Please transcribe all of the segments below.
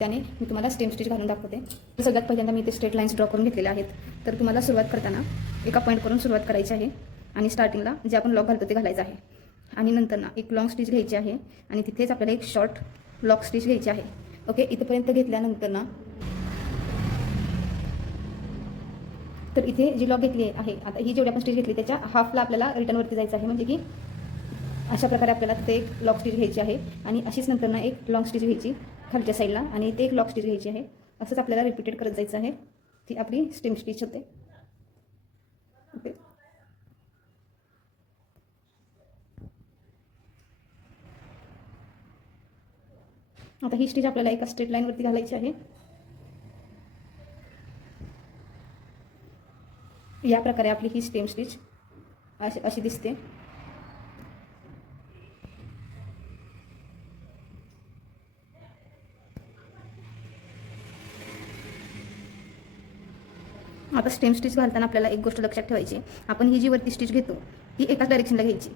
त्याने मी तुम्हाला stem stitch घालून दाखवते. सगळ्यात पहिल्यांदा मी इथे स्ट्रेट लाईन्स ड्रॉ करून घेतलेल्या आहेत. तर तुम्हाला सुरुवात करताना एका पॉईंट करून सुरुवात करायची आहे आणि स्टार्टिंगला जे आपण लॉक घालतो ते घालायचं आहे आणि नंतर ना एक लॉंग स्टिच घ्यायची आहे आणि तिथेच आपल्याला एक शॉर्ट लॉक स्टिच घ्यायची आहे. ओके, इथंपर्यंत घेतल्यानंतर ना तर इथे जी लॉक घेतली आहे, आता ही जेवढी आपण स्टिच घेतली त्याच्या हाफला आपल्याला रिटर्नवरती जायचं आहे. म्हणजे की अशा प्रकारे आपल्याला तिथे एक लॉक स्टिच घ्यायची आहे आणि अशीच नंतर ना एक लॉंग स्टिच घ्यायची खालच्या साईडला आणि इथे एक लॉक स्टिच घ्यायची आहे. असंच आपल्याला रिपीटेड करत जायचं आहे. ती आपली स्टेम स्टिच होते. ओके, आता ही स्टिच आपल्याला एका स्ट्रेट लाईनवरती घालायची आहे. या प्रकारे आपली ही स्टेम स्टिच अशी दिसते. आता स्टेम स्टिच घालताना आपल्याला एक गोष्ट लक्षात ठेवायची, आपण ही जी वरती स्टिच घेतो ती एकाच डायरेक्शनला घ्यायची.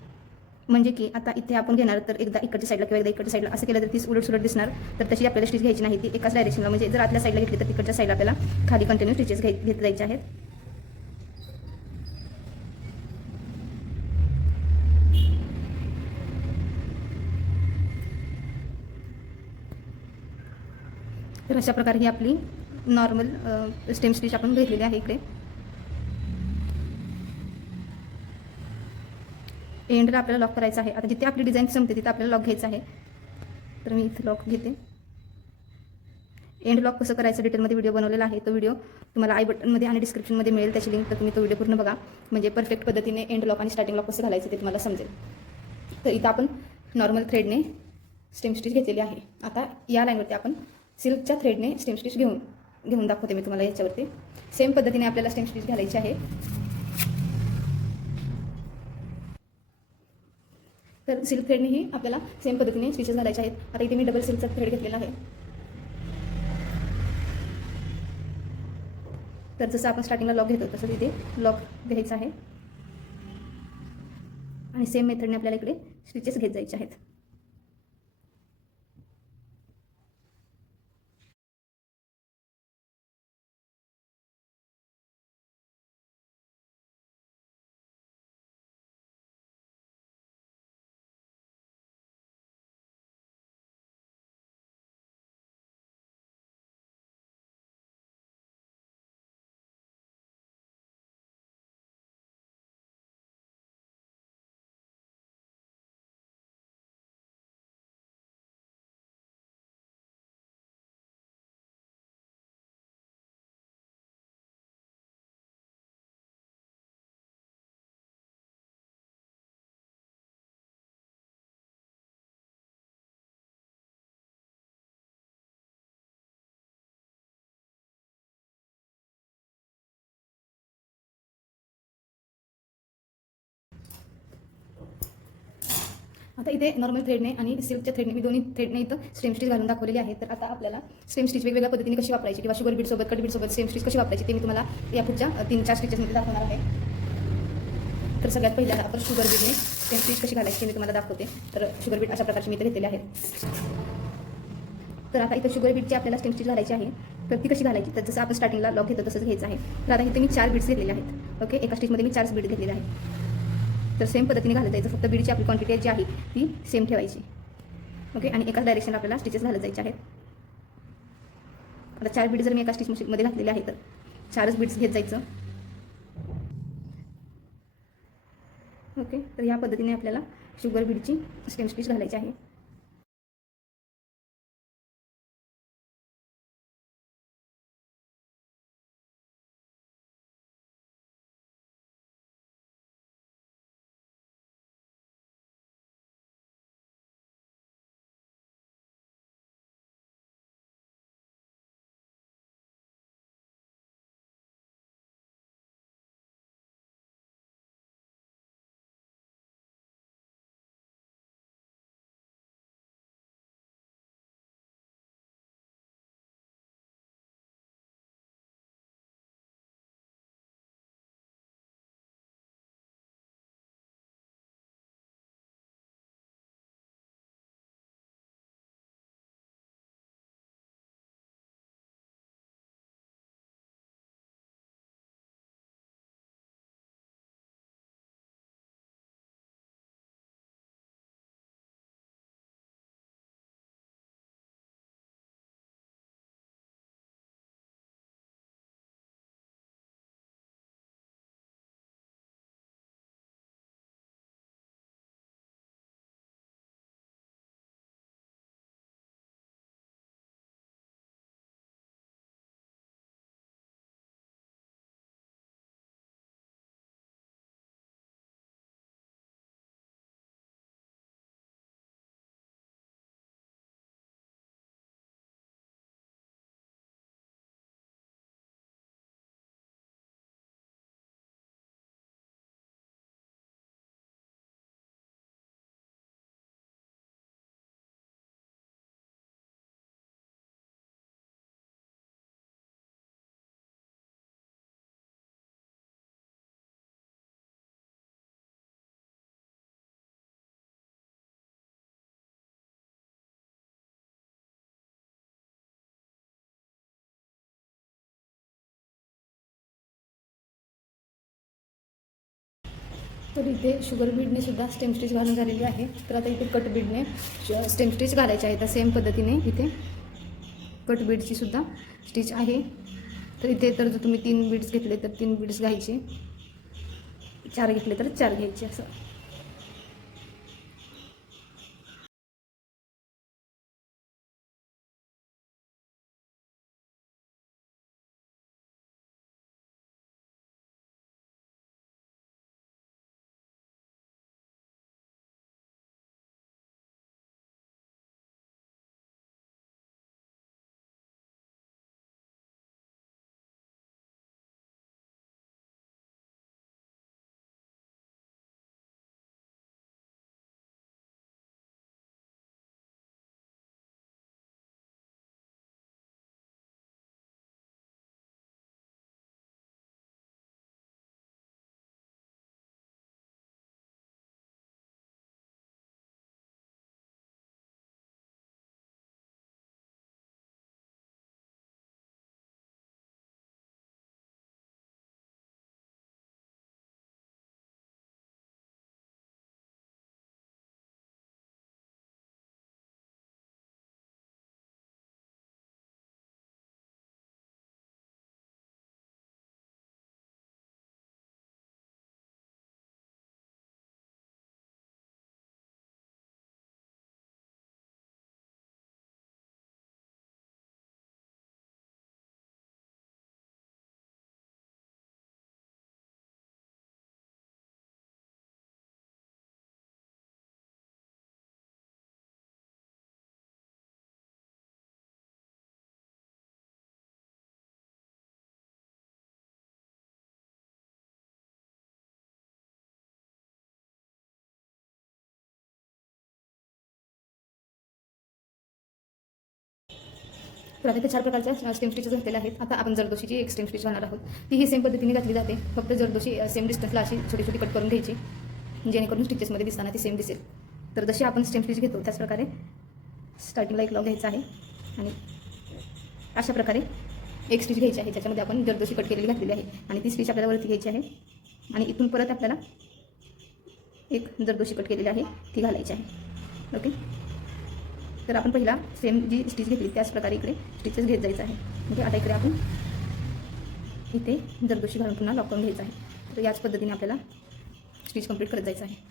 म्हणजे की आता इथे आपण घेणार तर एकदा इकडच्या साईडला किंवा एकदा इकडच्या साईडला असं केलं तर ती उलट सुलट दिसणार. तर तशी आपल्याला स्टिच घ्यायची नाही, ती एकाच डायरेक्शनला. म्हणजे जर आतल्या साईडला घेतली तर तिकडच्या साईडला आपल्याला खाली कंटिन्यू स्टिचेस घेत जायचे आहेत. तर अशा प्रकारे ही आपली नॉर्मल स्टेम स्टिच आपण घेतलेली आहे. इकडे एंडला आपल्याला लॉक करायचं आहे. आता जिथे आपली डिझाईन संपते तिथे आपल्याला लॉक घ्यायचं आहे. तर मी इथे लॉक घेते. एंड लॉक कसं करायचं डिटेलमध्ये व्हिडिओ बनवलेला आहे. तो व्हिडिओ तुम्हाला आय बटनमध्ये आणि डिस्क्रिप्शनमध्ये मिळेल त्याची लिंक. तर तुम्ही तो व्हिडिओ पूर्ण बघा, म्हणजे परफेक्ट पद्धतीने एंड लॉक आणि स्टार्टिंग लॉक कसं घालायचं ते तुम्हाला समजेल. तर इथं आपण नॉर्मल थ्रेडने स्टेम स्टिच घेतलेली आहे. आता या लाईनवरती आपण सिल्कच्या थ्रेडने स्टेम स्टिच घेऊन दाखवते मी तुम्हाला. याच्यावरती सेम पद्धतीने आपल्याला स्टेम स्टिच घालायची आहे. तर सिल्क थ्रेडनेही आपल्याला सेम पद्धतीने स्टिचेस घालायचे आहेत. आता इथे मी डबल सिल्कचा थ्रेड घेतलेला आहे. तर जसं आपण स्टार्टिंगला लॉक घेतो तसं इथे लॉक घ्यायचा आहे आणि सेम मेथडने आपल्याला इकडे स्टिचेस घेत जायचे आहेत. आता इथे नॉर्मल थ्रेडने आणि सिल्कच्या थ्रेडने मी दोन्ही थ्रेडने इथं स्टेम स्टिच घालून दाखवलेली आहे. तर आता आपल्याला स्टेम स्टिच वेगवेगळ्या पद्धतीने कशी वापरायची किंवा शुगर बीटसोबत कट बीटसोबत स्टेम स्टिच कशी वापरायची ते मी तुम्हाला या पुढच्या 3-4 स्टिचेसमध्ये दाखवणार आहे. तर सगळ्यात पहिल्यांदा आपण शुगर बीटने स्टेम स्टिच कशी घालायची ते मी तुम्हाला दाखवते. तर शुगर बीट अशा प्रकारचे मी इथे घेतलेले आहेत. तर आता इथं शुगर बीटची आपल्याला स्टेम स्टिच घालायची आहे. तर ती कशी घालायची, तर जसं आपण स्टार्टिंगला लॉक घेतो तसंच घ्यायचं आहे. तर आता इथे मी 4 बीट्स घेतलेले आहेत. ओके, एका स्टिचमध्ये मी 4 बीट घेतलेले आहेत. तर सेम पद्धतीने घालत जायचं, फक्त बीडची आपली क्वांटिटी जी आहे ती सेम ठेवायची. ओके, आणि एकाच डायरेक्शनला आपल्याला स्टिचेस घालत जायचे आहेत. आता 4 बीट जर मी एका स्टिचमध्ये घातलेले आहे तर 4च बीट्स घेत जायचं. ओके, तर ह्या पद्धतीने आपल्याला शुगर बीडची स्टेम स्टिच घालायची आहे. तर इथे शुगर बीडने सुद्धा स्टेम स्टिच घालून झालेली आहे. तर आता इथे कट बीडने स्टेम स्टिच घालायचे आहे. तर सेम पद्धतीने इथे कट बीडची सुद्धा स्टिच आहे. तर इथे तर जर तुम्ही 3 बीड्स घेतले तर 3 बीड्स घ्यायचे, 4 घेतले तर 4 घ्यायचे असं. तर आता इथे 4 प्रकारच्या स्टेम स्टिचेस घातलेल्या आहेत. आता आपण जरदोशीची एक स्टेम स्टिच घालणार आहोत. ती ही सेम पद्धतीने घातली जाते. फक्त जरदोशी सेम डिस्टन्सला अशी छोटी छोटी कट करून घ्यायची, जेणेकरून स्टिचेसमध्ये दिसताना ती सेम दिसेल. तर जशी आपण स्टेम स्टिच घेतो त्याच प्रकारे स्टार्टिंगला एक लॉक घ्यायचा आहे आणि अशा प्रकारे एक स्टिच घ्यायची आहे, ज्याच्यामध्ये आपण जरदोशी कट केलेली घातलेली आहे. आणि ती स्टिच आपल्याला वरती घ्यायची आहे आणि इथून परत आपल्याला एक जरदोशी कट केलेली आहे ती घालायची आहे. ओके. तर आपण पहिला सेम जी स्टिच घेतली त्याच प्रकारे इकडे स्टिचेस घेत जायचं आहे. म्हणजे आता इकडे आपण इथे जरदोशी घालून पुन्हा लॉक करून घ्यायचं आहे. तर याच पद्धतीने आपल्याला स्टिच कंप्लीट करत जायचं आहे.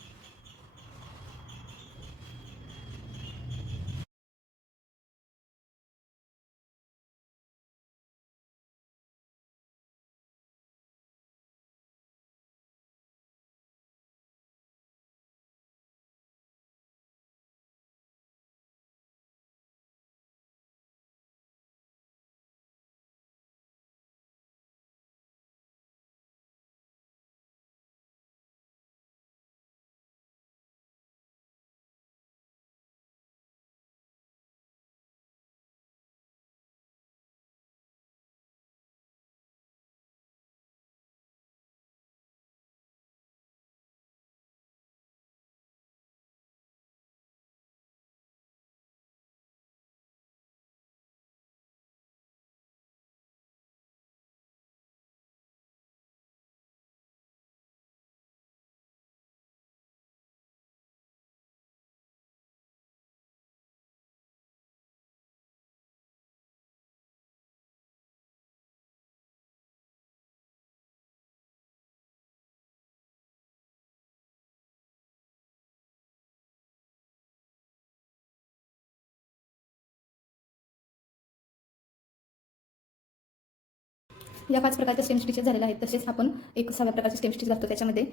या 5 प्रकारच्या स्टेम स्टिचेस झालेल्या आहेत. तसेच आपण एक 6व्या प्रकारचे स्टेम स्टिच घालतो, त्याच्यामध्ये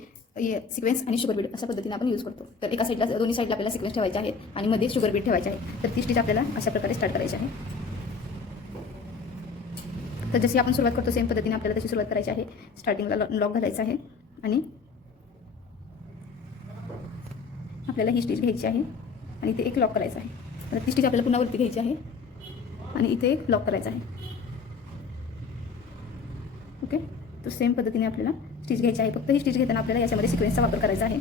सिक्वेन्स आणि शुगर बीड अशा पद्धतीने आपण यूज करतो. तर एका साईडला दोन्ही साईडला आपल्याला सिक्वेन्स ठेवायचे आहेत आणि मध्ये शुगर बीड ठेवायचे आहे. तर ती स्टिच आपल्याला अशा प्रकारे स्टार्ट करायची आहे. तर जशी आपण सुरुवात करतो सेम पद्धतीने आपल्याला तशी सुरुवात करायची आहे. स्टार्टिंगला लॉक घालायचा आहे आणि आपल्याला ही स्टिच घ्यायची आहे आणि इथे एक लॉक करायचा आहे. तर ती स्टिच आपल्याला पुन्हा वरती घ्यायची आहे आणि इथे एक लॉक करायचा आहे. ओके. तर सेम पद्धतीने आपल्याला स्टिच घ्यायची आहे. फक्त ही स्टिच घेताना आपल्याला याच्यामध्ये सिक्वेन्सचा वापर करायचा आहे.